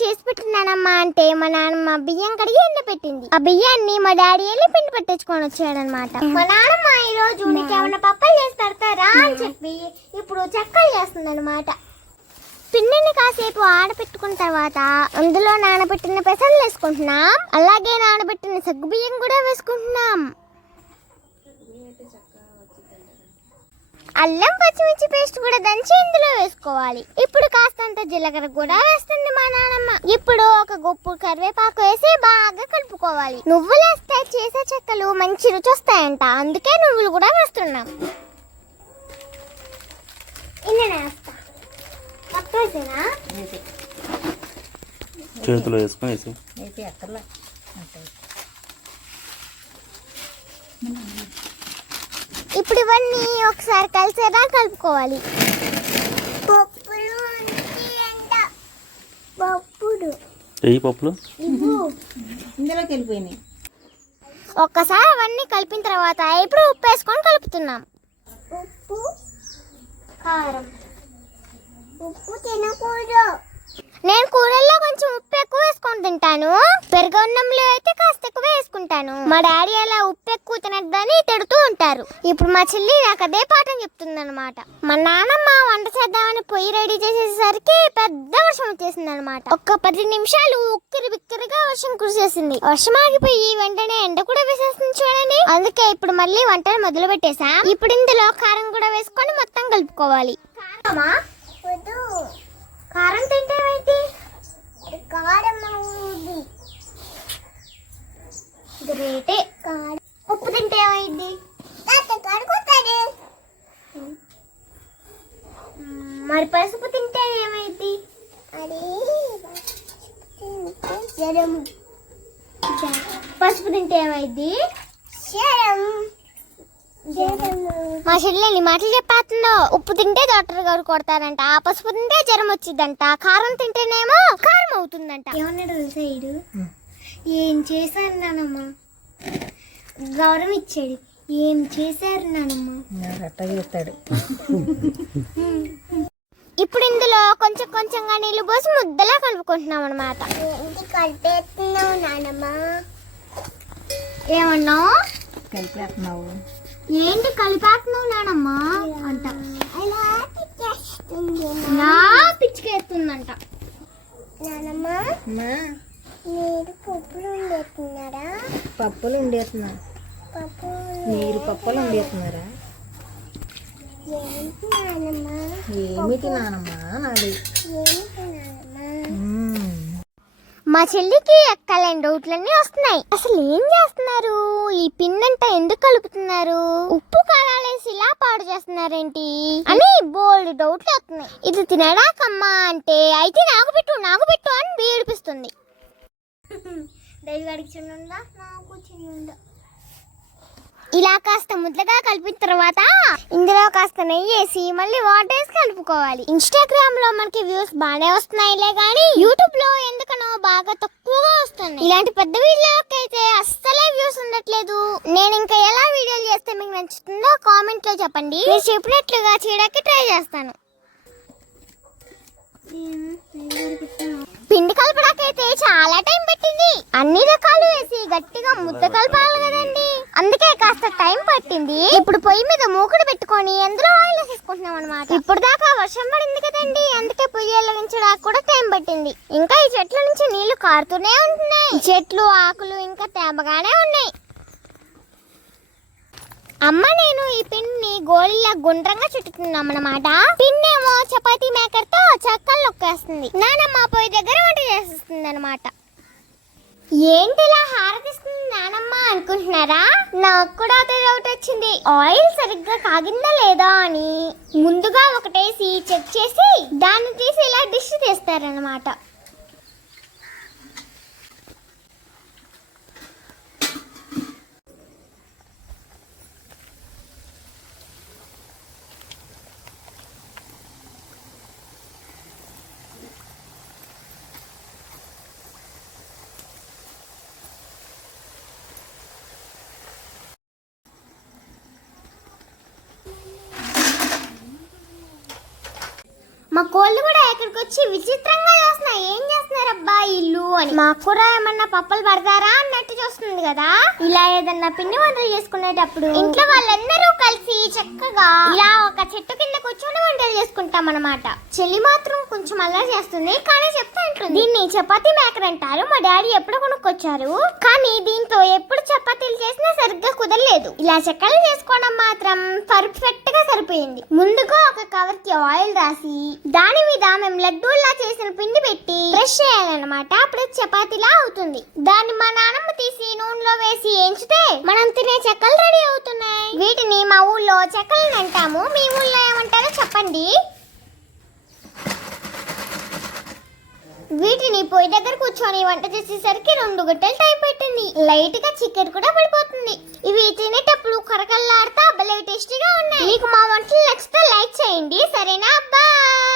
చేసి పెట్టినానమ్మా అంటే మా నాన్నమ్మ బియ్యం కడిగి ఎండ పెట్టింది. ఆ బియ్యాన్ని మా డాడీ వెళ్ళి పిండి పెట్టించుకొని వచ్చాడనమాట. మా నాన్నమ్మ ఈ రోజు నీకేమన్నా పప్పలు చేసి పెడతారా అని చెప్పి ఇప్పుడు చెక్కలు చేస్తుంది అనమాట. పిండిని కాసేపు ఆడపెట్టుకున్న తర్వాత అందులో నానబెట్టిన పెసలు వేసుకుంటున్నాం. అలాగే నానబెట్టిన సగ్గు బియ్యం కూడా వేసుకుంటున్నాం. అల్లం పచ్చిమిర్చి పేస్ట్ కూడా దంచి ఇందులో వేసుకోవాలి. ఇప్పుడు కాస్తంత జీలకర్ర కూడా వేస్తుంది మా నాన్నమ్మ. ఇప్పుడు ఒక గుప్పు కరివేపాకు వేసి బాగా కలుపుకోవాలి. నువ్వులు వేస్తే చేసే చెక్కలు మంచి రుచి వస్తాయంట, అందుకే నువ్వులు కూడా వేస్తున్నాం. చేతిలో వేసుకొని ఇప్పుడు ఇవన్నీ ఒకసారి కలిసేలా కలుపుకోవాలి. పప్పులు ఇందులోకి వెళ్ళిపోయినాయి. ఒక్కసారి అవన్నీ కలిపిన తర్వాత ఇప్పుడు ఉప్పు వేసుకొని కలుపుతున్నాం. ఉప్పు కారం ఉప్పు తినకూడదు. నేను కూరల్లో కొంచెం ఉప్పు ఎక్కువ వేసుకొని తింటాను. పెరుగన్నంలో అయితే కాస్త ఎక్కువ వేసుకుంటాను. మా డాడీ అలా ఉప్పు ఎక్కువ తినద్దని తిడుతూ ఉంటారు. ఇప్పుడు మా చెల్లి నాకు అదే పాఠం చెప్తుంది అనమాట. మా నాన్నమ్మ వంట చేద్దామని పొయ్యి రెడీ చేసేసరికి పెద్ద వర్షం వచ్చేసింది అనమాట. ఒక్క 10 నిమిషాలు ఉక్కిరి బిక్కిరిగా వర్షం కురిసేసింది. వర్షం ఆగిపోయి వెంటనే ఎండ కూడా వేసేస్తుంది చూడండి. అందుకే ఇప్పుడు మళ్ళీ వంటను మొదలు పెట్టేసాం. ఇప్పుడు ఇందులో కారం కూడా వేసుకొని మొత్తం కలుపుకోవాలి. కారం తింటే ఏమైంది? కారం గ్రేటే. ఉప్పు తింటే ఏమైంది? మరి పసుపు తింటే ఏమైంది? పసుపు తింటే ఏమైంది? మా చెల్లెని మాటలు చెప్పేస్తుందో. ఉప్పు తింటే డాక్టర్ గారు కొడతారంట, ఆ పసుపు తింటే జ్వరం వచ్చిందంట, కారం తింటేనేమో కారం అవుతుందంట. ఏమన్నాడు సైడు? ఏం చేశారు నానమ్మ? గౌరవం ఇచ్చాడు. ఏం చేశారు నానమ్మ? చెప్తాడు. ఇప్పుడు ఇందులో కొంచెం కొంచెంగా నీళ్లు పోసి ముద్దలా కలుపుకుంటున్నాం అనమాట. కలిపేస్తున్నావు నానమ్మ? ఏమన్నావు? కలిపేస్తున్నావు ఏంటి కలిపేస్తున్నావు నానమ్మా అంట. పిచ్చికేస్తుందంట. నానమ్మా మీరు పప్పులు ఉండేస్తున్నారా? పప్పులు ఉండేస్తున్నా. మీరు పప్పులు ఉండేస్తున్నారా? ఏంటి నానమ్మా? ఏమిటి నానమ్మా నాది? ఏమిటి నానమ్మా? మా చెల్లికి ఎక్కలేని డౌట్లన్నీ వస్తున్నాయి. అసలు ఏం చేస్తున్నారు? ఈ పిండంతా ఎందుకు కలుపుతున్నారు? ఉప్పు కారాలేసి ఇలా పాడు చేస్తున్నారేంటి అని బోల్డ్ డౌట్లు వస్తున్నాయి. ఇది తినడాకమ్మా అంటే అయితే నాకు పెట్టు అని బీడిపిస్తుంది. ఇలా కాస్త ముద్దగా కలిపిన తర్వాత ఇందులో కాస్త నెయ్యి వేసి మళ్ళీ వాటర్ వేసి కలుపుకోవాలి. ఇన్స్టాగ్రామ్ లో మనకి వ్యూస్ బాగానే వస్తున్నాయిలే గానీ యూట్యూబ్ లో ఎందుకనో బాగా తక్కువగా వస్తున్నాయి. ఇలాంటి పెద్ద వీడియోకి అయితే అస్సలే వ్యూస్ ఉండట్లేదు. నేను ఇంకా ఎలా వీడియోలు చేస్తే మీకు నచ్చుతుందో కామెంట్ లో చెప్పండి. మీరు చెప్పినట్లుగా చేయడానికి ట్రై చేస్తాను. పిండి కలపడాకైతే చాలా టైం పెట్టింది. అన్ని రకాలు వేసి గట్టిగా ముద్ద కలపాలి కదండి, అందుకే కాస్త టైం పట్టింది. ఇప్పుడు పొయ్యి మీద మూకుడు పెట్టుకొని అందులో ఆయిల్ వేసేసుకుంటున్నాం అనమాట. ఇప్పుడు దాకా వర్షం పడింది కదండి, అందుకే పొయ్యి వెలిగించడానికి కూడా టైం పట్టింది. ఇంకా ఈ చెట్ల నుంచి నీళ్లు కారుతూనే ఉంటున్నాయి. చెట్లు ఆకులు ఇంకా తేమగానే ఉన్నాయి. అమ్మ నేను ఈ పిండిని గోళీలా గుండ్రంగా చుట్టుతున్నాం అన్నమాట. పిండి ఏమో చపాతీ మేకర్ తో చక్కలు నొక్కేస్తుంది. నానమ్మ పొయ్యి దగ్గర వంట చేసేస్తుంది అనమాట. ఏంటి ఇలా హారతిస్తుంది నానమ్మ అనుకుంటున్నారా? నాకు కూడా అదే డౌట్ వచ్చింది. ఆయిల్ సరిగ్గా కాగిందా లేదా అని ముందుగా ఒకటేసి చెక్ చేసి దాన్ని తీసి ఇలా డిష్ తీస్తారనమాట. మా కోళ్ళు కూడా ఇక్కడికి వచ్చి విచిత్రంగా చేస్తున్నాయి. ఏం చేస్తున్నారా ఏంటబ్బా ఇల్లు అని. మాకు కూడా ఏమన్నా పప్పలు పడతారా అన్నట్టు చూస్తుంది కదా. ఇలా ఏదన్నా పిండి వంటలు చేసుకునేటప్పుడు ఇంట్లో వాళ్ళందరూ కలిసి చక్కగా ఇలా ఒక చెట్టు కింద కూర్చొని వంటలు చేసుకుంటాం అన్నమాట. చెల్లి మాత్రం కొంచెం అలా చేస్తుంది, కానీ చెప్తా ఉంటుంది. దీన్ని చపాతీ మేకర్ అంటారు. మా డాడీ ఎప్పుడు కొనుక్కొచ్చారు, కానీ దీంతో ఎప్పుడు చపాతీలు చేసినా సరిగ్గా కుదరలేదు. ఇలా చెక్కలు చేసుకోవడం మాత్రం పర్ఫెక్ట్ గా సరిపోయింది. ముందుగా ఒక కవర్ కి ఆయిల్ రాసి దాని మీద మేము లడ్డూల్లా చేసిన పిండి పెట్టి ప్రెస్ చేయాలన్నమాట. అప్పుడు చపాతీలా అవుతుంది. దాన్ని మా నాన్నమ్మ తీసి నూనెలో వేసి ఏంచితే మనం తినే చెక్కలు రెడీ అవుతున్నాయి. వీటిని మా ఊళ్ళో చెక్కలు అంటాము. మీ ఊళ్ళో ఏమంటారో చెప్పండి. వీటిని పొయ్యి దగ్గర కూర్చొని వంట చేసేసరికి 2 గంటలు టైం పెట్టింది. లైట్ గా చికెన్ కూడా పడిపోతుంది. ఇవి తినేటప్పుడు కరకల్లాడుతా భలే టేస్టీగా ఉన్నాయి. మీకు మా వంటలు నచ్చితే లైక్ చేయండి, సరేనా? బాయ్.